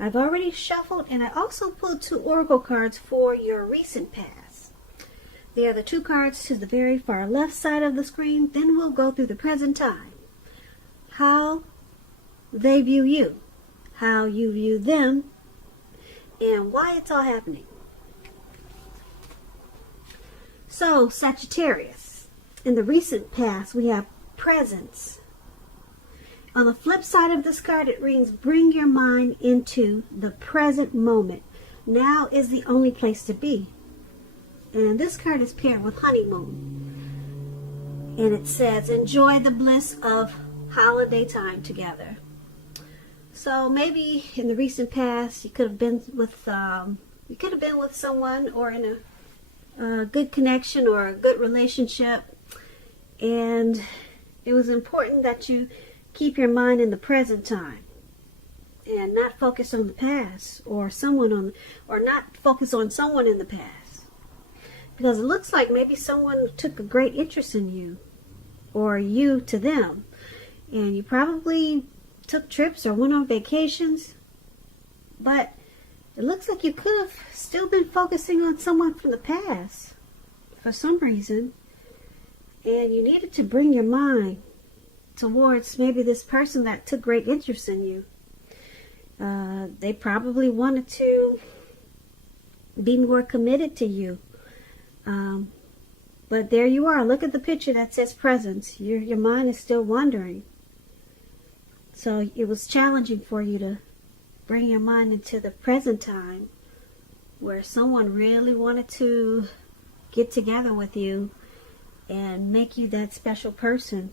I've already shuffled, and I also pulled 2 oracle cards for your recent past. They are the 2 cards to the very far left side of the screen. Then we'll go through the present time. How they view you, how you view them, and why it's all happening. So, Sagittarius, in the recent past, we have presence. On the flip side of this card, it reads, bring your mind into the present moment. Now is the only place to be. And this card is paired with honeymoon. And it says, enjoy the bliss of holiday time together. So maybe in the recent past, you could have been with someone, or in a good connection or a good relationship, and it was important that you keep your mind in the present time and not focus on the past, or not focus on someone in the past, because it looks like maybe someone took a great interest in you, or you to them, and you probably took trips or went on vacations, but it looks like you could have still been focusing on someone from the past for some reason, and you needed to bring your mind towards maybe this person that took great interest in you. They probably wanted to be more committed to you, but there you are. Look at the picture that says presence. Your mind is still wandering. So it was challenging for you to bring your mind into the present time, where someone really wanted to get together with you and make you that special person.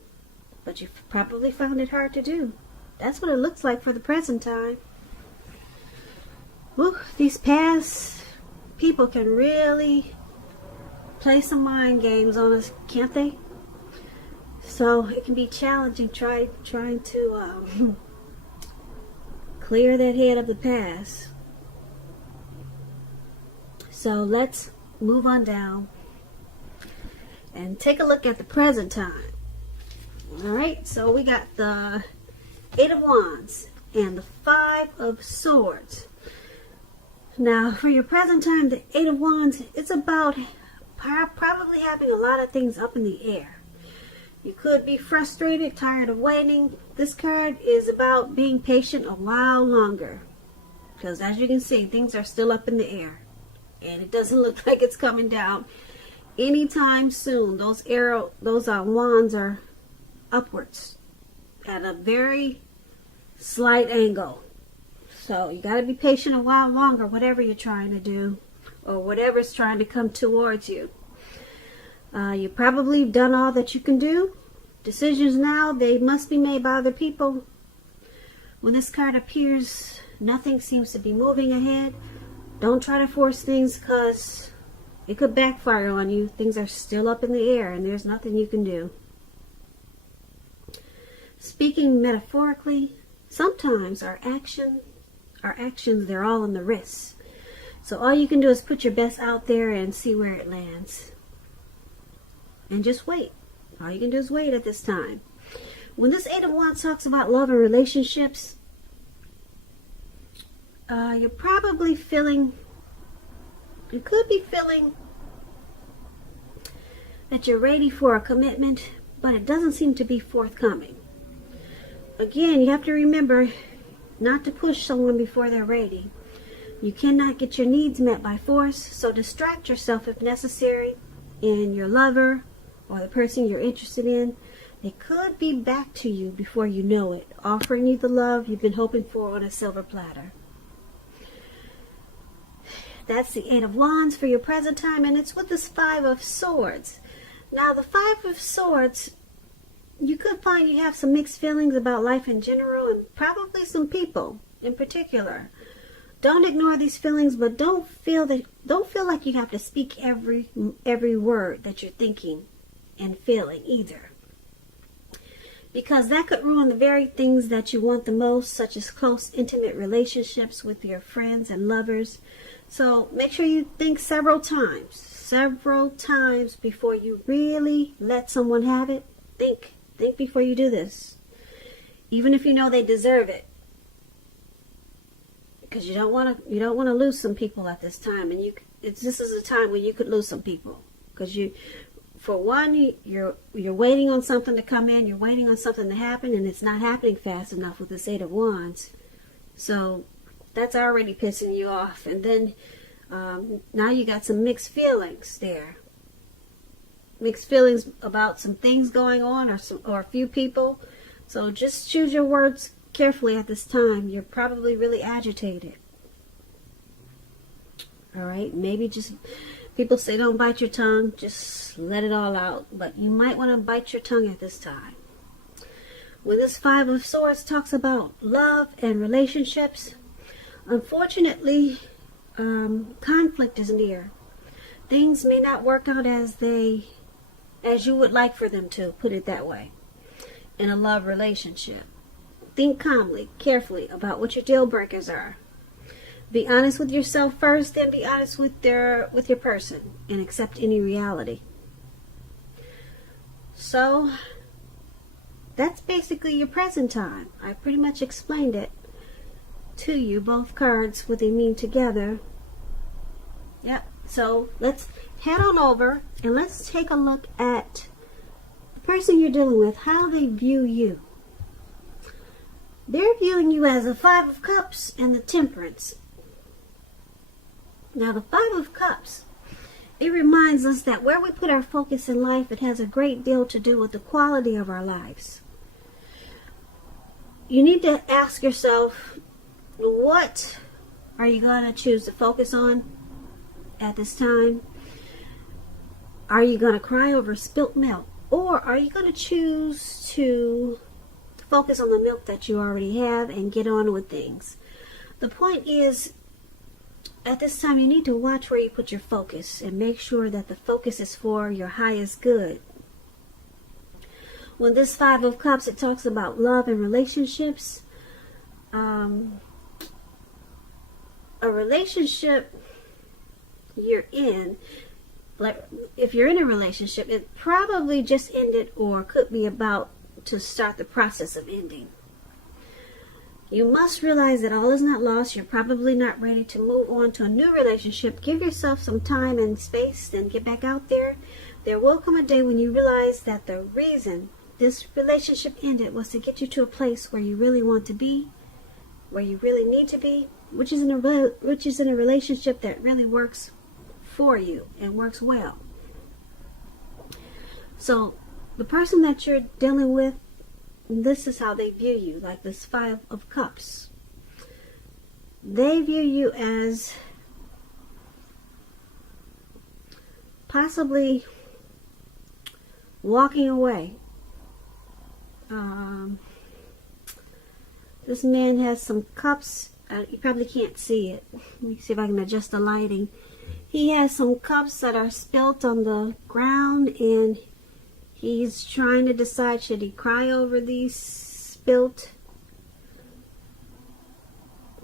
But you probably found it hard to do. That's what it looks like for the present time. Woo, these past people can really play some mind games on us, can't they? So it can be challenging trying to clear that head of the past. So let's move on down and take a look at the present time. Alright, so we got the 8 of Wands and the 5 of Swords. Now, for your present time, the 8 of Wands, it's about probably having a lot of things up in the air. You could be frustrated, tired of waiting. This card is about being patient a while longer, because as you can see, things are still up in the air, and it doesn't look like it's coming down anytime soon. Those wands are upwards at a very slight angle. So you got to be patient a while longer, whatever you're trying to do, or whatever's trying to come towards you. You probably done all that you can do. Decisions now, they must be made by other people. When this card appears, nothing seems to be moving ahead. Don't try to force things, because it could backfire on you. Things are still up in the air, and there's nothing you can do. Speaking metaphorically, sometimes our actions, they're all in the wrists. So all you can do is put your best out there and see where it lands. And just wait. All you can do is wait at this time. When this 8 of Wands talks about love and relationships, you're probably feeling, you could be feeling that you're ready for a commitment, but it doesn't seem to be forthcoming. Again, you have to remember not to push someone before they're ready. You cannot get your needs met by force, so distract yourself if necessary, and your lover or the person you're interested in, they could be back to you before you know it, offering you the love you've been hoping for on a silver platter. That's the 8 of Wands for your present time, and it's with this 5 of Swords. Now, the 5 of Swords, you could find you have some mixed feelings about life in general, and probably some people in particular. Don't ignore these feelings, but don't feel like you have to speak every word that you're thinking and feeling either, because that could ruin the very things that you want the most, such as close, intimate relationships with your friends and lovers. So make sure you think several times before you really let someone have it. Think before you do this, even if you know they deserve it. because you don't want to lose some people at this time, and this is a time when you could lose some people, because for one, you're waiting on something to come in, you're waiting on something to happen, and it's not happening fast enough with this Eight of Wands. So that's already pissing you off, and then now you got some mixed feelings there. Mixed feelings about some things going on, or a few people. So just choose your words carefully at this time. You're probably really agitated. Alright, maybe just, people say don't bite your tongue, just let it all out. But you might want to bite your tongue at this time. When this Five of Swords talks about love and relationships, unfortunately, conflict is near. Things may not work out as you would like for them to, put it that way, in a love relationship. Think calmly, carefully about what your deal breakers are. Be honest with yourself first, then be honest with your person, and accept any reality. So that's basically your present time. I pretty much explained it to you, both cards, what they mean together. Yep. So let's head on over and let's take a look at the person you're dealing with, how they view you. They're viewing you as the Five of Cups and the Temperance. Now the Five of Cups, it reminds us that where we put our focus in life, it has a great deal to do with the quality of our lives. You need to ask yourself, what are you going to choose to focus on at this time? Are you going to cry over spilt milk? Or are you going to choose to focus on the milk that you already have and get on with things? The point is, at this time, you need to watch where you put your focus and make sure that the focus is for your highest good. When this Five of Cups, it talks about love and relationships. A relationship you're in, like if you're in a relationship, it probably just ended or could be about to start the process of ending. You must realize that all is not lost. You're probably not ready to move on to a new relationship. Give yourself some time and space, then get back out there. There will come a day when you realize that the reason this relationship ended was to get you to a place where you really want to be, where you really need to be, which is in a relationship that really works for you and works well. So the person that you're dealing with, this is how they view you, like this Five of Cups. They view you as possibly walking away. This man has some cups. You probably can't see it. Let me see if I can adjust the lighting. He has some cups that are spilt on the ground, and he's trying to decide, should he cry over these spilt?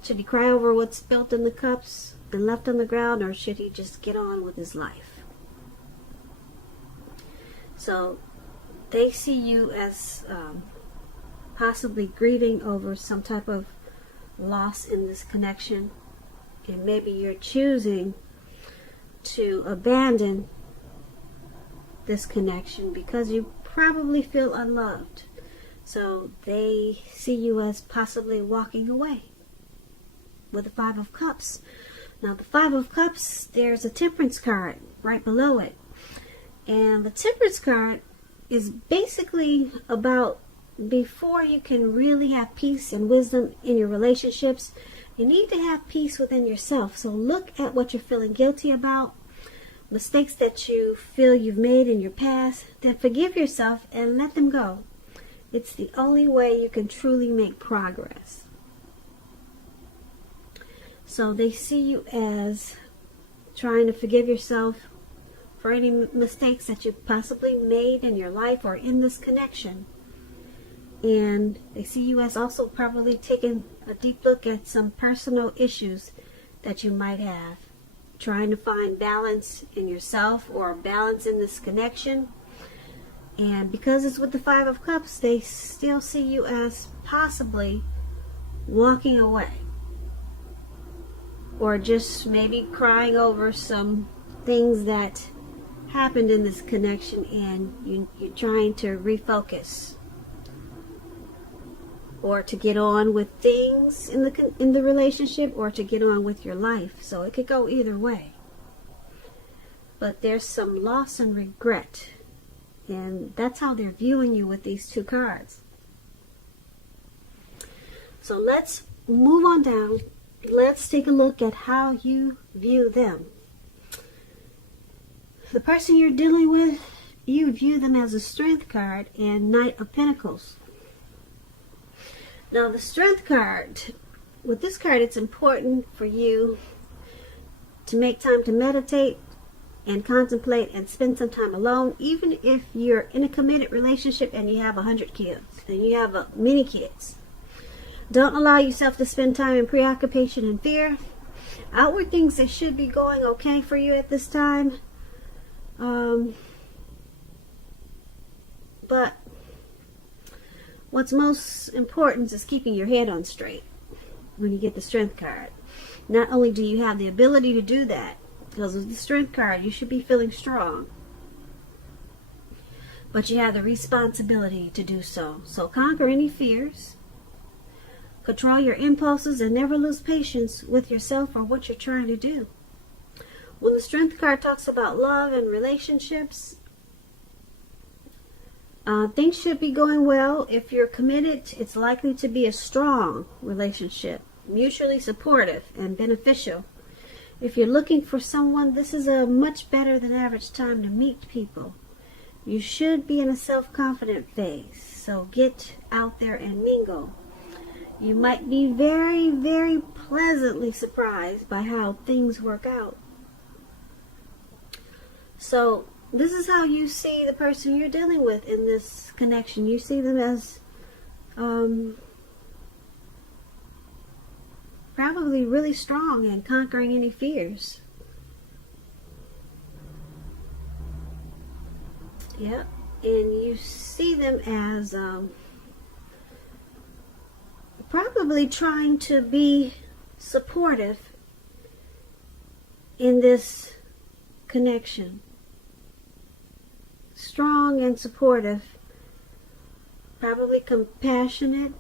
Should he cry over what's spilt in the cups and left on the ground, or should he just get on with his life? So they see you as possibly grieving over some type of loss in this connection, and maybe you're choosing to abandon this connection because you probably feel unloved. So they see you as possibly walking away with the Five of Cups. Now the Five of Cups, there's a Temperance card right below it, and the Temperance card is basically about, before you can really have peace and wisdom in your relationships, you need to have peace within yourself. So look at what you're feeling guilty about, mistakes that you feel you've made in your past, then forgive yourself and let them go. It's the only way you can truly make progress. So they see you as trying to forgive yourself for any mistakes that you possibly made in your life or in this connection. And they see you as also probably taking a deep look at some personal issues that you might have, trying to find balance in yourself or balance in this connection. And because it's with the Five of Cups, they still see you as possibly walking away. or just maybe crying over some things that happened in this connection, and you're trying to refocus or to get on with things in the relationship, or to get on with your life. So it could go either way. But there's some loss and regret, and that's how they're viewing you with these two cards. So let's move on down. Let's take a look at how you view them. The person you're dealing with, you view them as a Strength card and Knight of Pentacles. Now the Strength card, with this card, it's important for you to make time to meditate and contemplate and spend some time alone, even if you're in a committed relationship and you have 100 kids and you have many kids. Don't allow yourself to spend time in preoccupation and fear. Outward things that should be going okay for you at this time. But what's most important is keeping your head on straight when you get the Strength card. Not only do you have the ability to do that, because of the Strength card, you should be feeling strong, but you have the responsibility to do so. So conquer any fears, control your impulses, and never lose patience with yourself or what you're trying to do. When the Strength card talks about love and relationships, things should be going well. If you're committed, it's likely to be a strong relationship, mutually supportive and beneficial. If you're looking for someone, this is a much better than average time to meet people. You should be in a self-confident phase, so get out there and mingle. You might be very, very pleasantly surprised by how things work out. So this is how you see the person you're dealing with in this connection. You see them as probably really strong and conquering any fears. Yep. And you see them as probably trying to be supportive in this connection. Strong and supportive, probably compassionate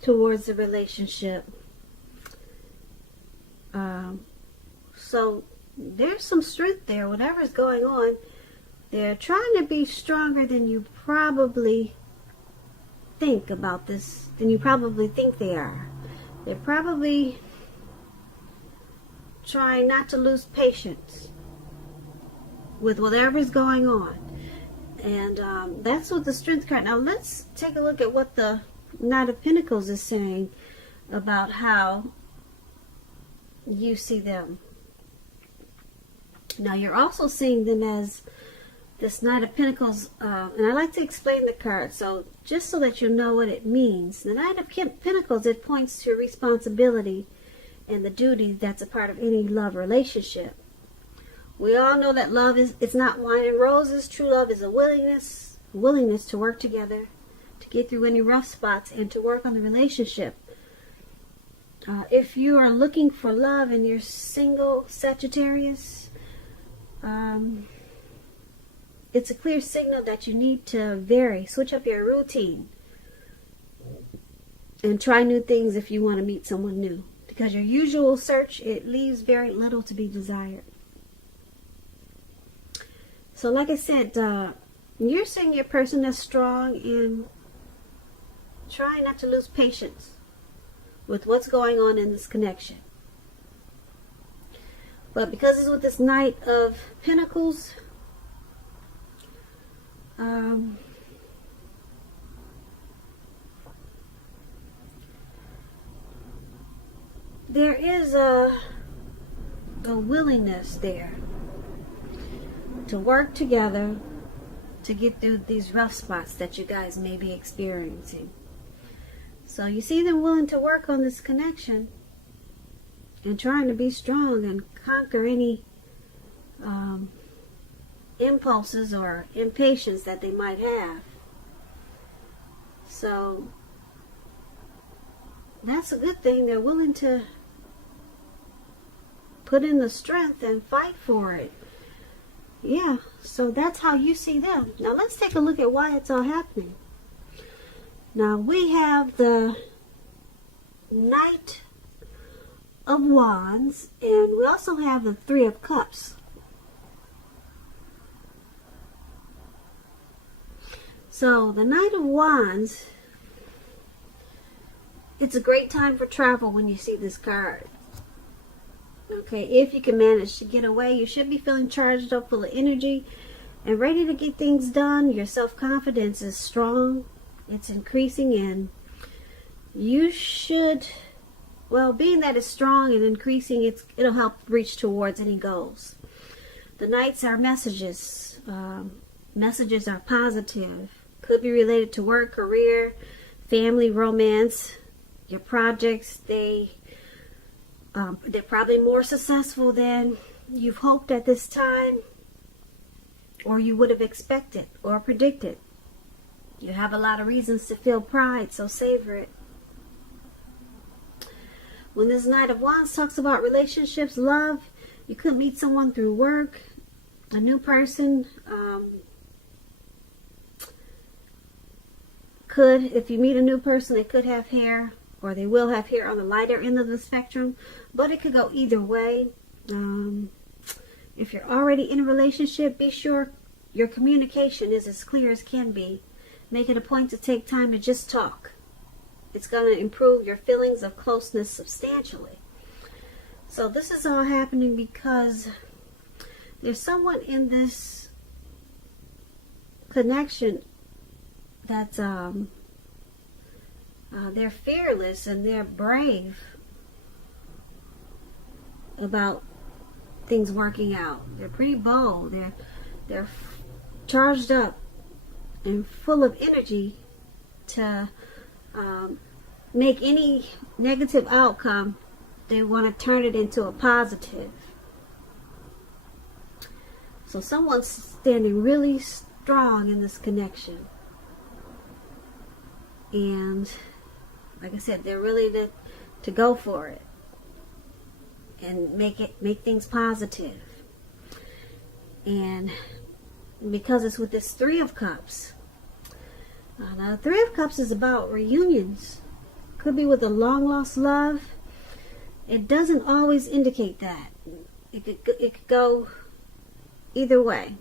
towards the relationship. So there's some strength there, whatever's going on. They're trying to be stronger than you probably think about this, than you probably think they are. They're probably trying not to lose patience with whatever's going on. And that's what the Strength card. Now let's take a look at what the Knight of Pentacles is saying about how you see them. Now you're also seeing them as this Knight of Pentacles, and I like to explain the card, so just so that you know what it means. The Knight of Pentacles, it points to responsibility and the duty that's a part of any love relationship. We all know that love it's not wine and roses. True love is a willingness to work together, to get through any rough spots, and to work on the relationship. If you are looking for love and you're single, Sagittarius, it's a clear signal that you need to switch up your routine and try new things if you want to meet someone new. Because your usual search, it leaves very little to be desired. So like I said, you're seeing your person that's strong and trying not to lose patience with what's going on in this connection. But because it's with this Knight of Pentacles, there is a willingness there to work together to get through these rough spots that you guys may be experiencing. So you see them willing to work on this connection and trying to be strong and conquer any impulses or impatience that they might have. So that's a good thing. They're willing to put in the strength and fight for it. Yeah, so that's how you see them. Now let's take a look at why it's all happening. Now we have the Knight of Wands, and we also have the Three of Cups. So the Knight of Wands, it's a great time for travel when you see this card. Okay, if you can manage to get away, you should be feeling charged up, full of energy, and ready to get things done. Your self-confidence is strong. It's increasing, and you should, well, being that it's strong and increasing, it'll help reach towards any goals. The Knights are messages. Messages are positive. Could be related to work, career, family, romance, your projects. They're probably more successful than you've hoped at this time, or you would have expected or predicted. You have a lot of reasons to feel pride, so savor it. When this Knight of Wands talks about relationships, love, you could meet someone through work, a new person. If you meet a new person, they could have hair, or they will have hair on the lighter end of the spectrum, but it could go either way. If you're already in a relationship, be sure your communication is as clear as can be. Make it a point to take time to just talk. It's going to improve your feelings of closeness substantially. So this is all happening because there's someone in this connection that's they're fearless and they're brave about things working out. They're pretty bold. They're charged up and full of energy to make any negative outcome. They want to turn it into a positive. So someone's standing really strong in this connection. And like I said, they're really to go for it and make things positive. And because it's with this Three of Cups. Now the Three of Cups is about reunions. Could be with a long lost love. It doesn't always indicate that. It could go either way.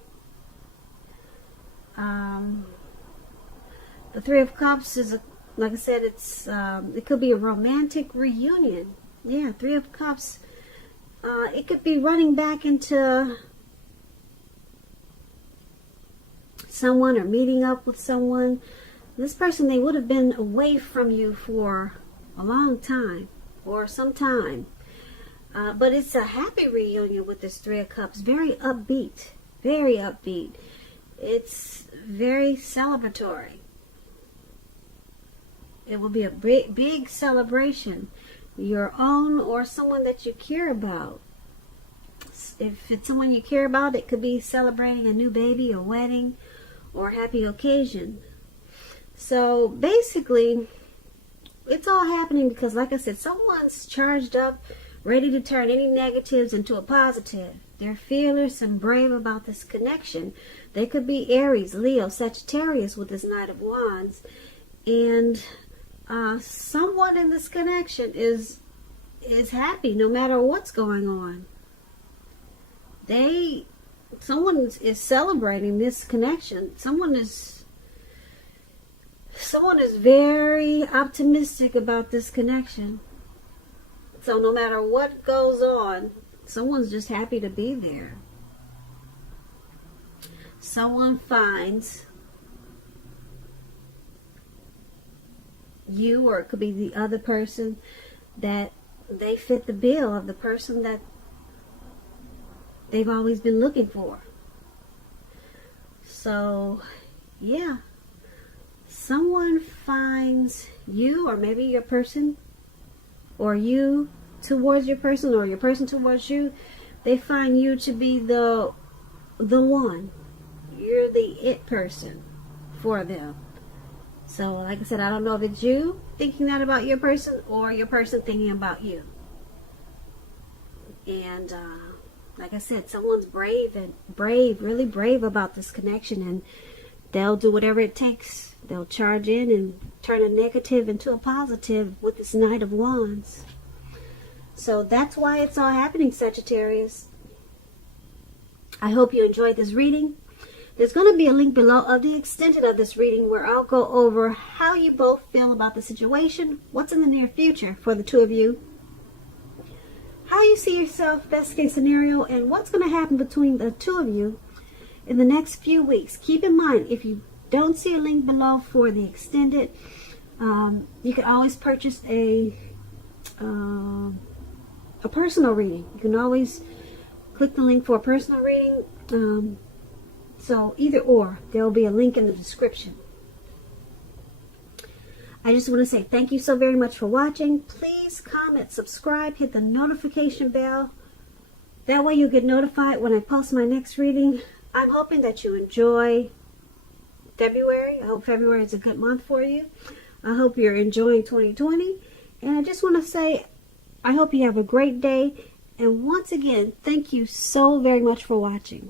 The Three of Cups is, like I said, it could be a romantic reunion. Yeah, Three of Cups. It could be running back into someone or meeting up with someone. This person, they would have been away from you for a long time or some time. But it's a happy reunion with this Three of Cups. Very upbeat. Very upbeat. It's very celebratory. It will be a big celebration. Your own or someone that you care about. If it's someone you care about, it could be celebrating a new baby, a wedding, or a happy occasion. So basically, it's all happening because, like I said, someone's charged up, ready to turn any negatives into a positive. They're fearless and brave about this connection. They could be Aries, Leo, Sagittarius with this Knight of Wands. And someone in this connection is happy no matter what's going on. Someone is celebrating this connection. Someone is very optimistic about this connection. So no matter what goes on, someone's just happy to be there. Someone finds you, or it could be the other person, that they fit the bill of the person that they've always been looking for. So, yeah. Someone finds you, or maybe your person, or you towards your person, or your person towards you. They find you to be the one. You're the it person for them. So, like I said, I don't know if it's you thinking that about your person or your person thinking about you. And like I said, someone's really brave about this connection, and they'll do whatever it takes. They'll charge in and turn a negative into a positive with this Knight of Wands. So that's why it's all happening, Sagittarius. I hope you enjoyed this reading. There's going to be a link below of the extended of this reading where I'll go over how you both feel about the situation, what's in the near future for the two of you, how you see yourself, best case scenario, and what's going to happen between the two of you in the next few weeks. Keep in mind, if you don't see a link below for the extended, you can always purchase a personal reading. You can always click the link for a personal reading. So either or, there will be a link in the description. I just want to say thank you so very much for watching. Please comment, subscribe, hit the notification bell. That way you'll get notified when I post my next reading. I'm hoping that you enjoy February. I hope February is a good month for you. I hope you're enjoying 2020. And I just want to say, I hope you have a great day. And once again, thank you so very much for watching.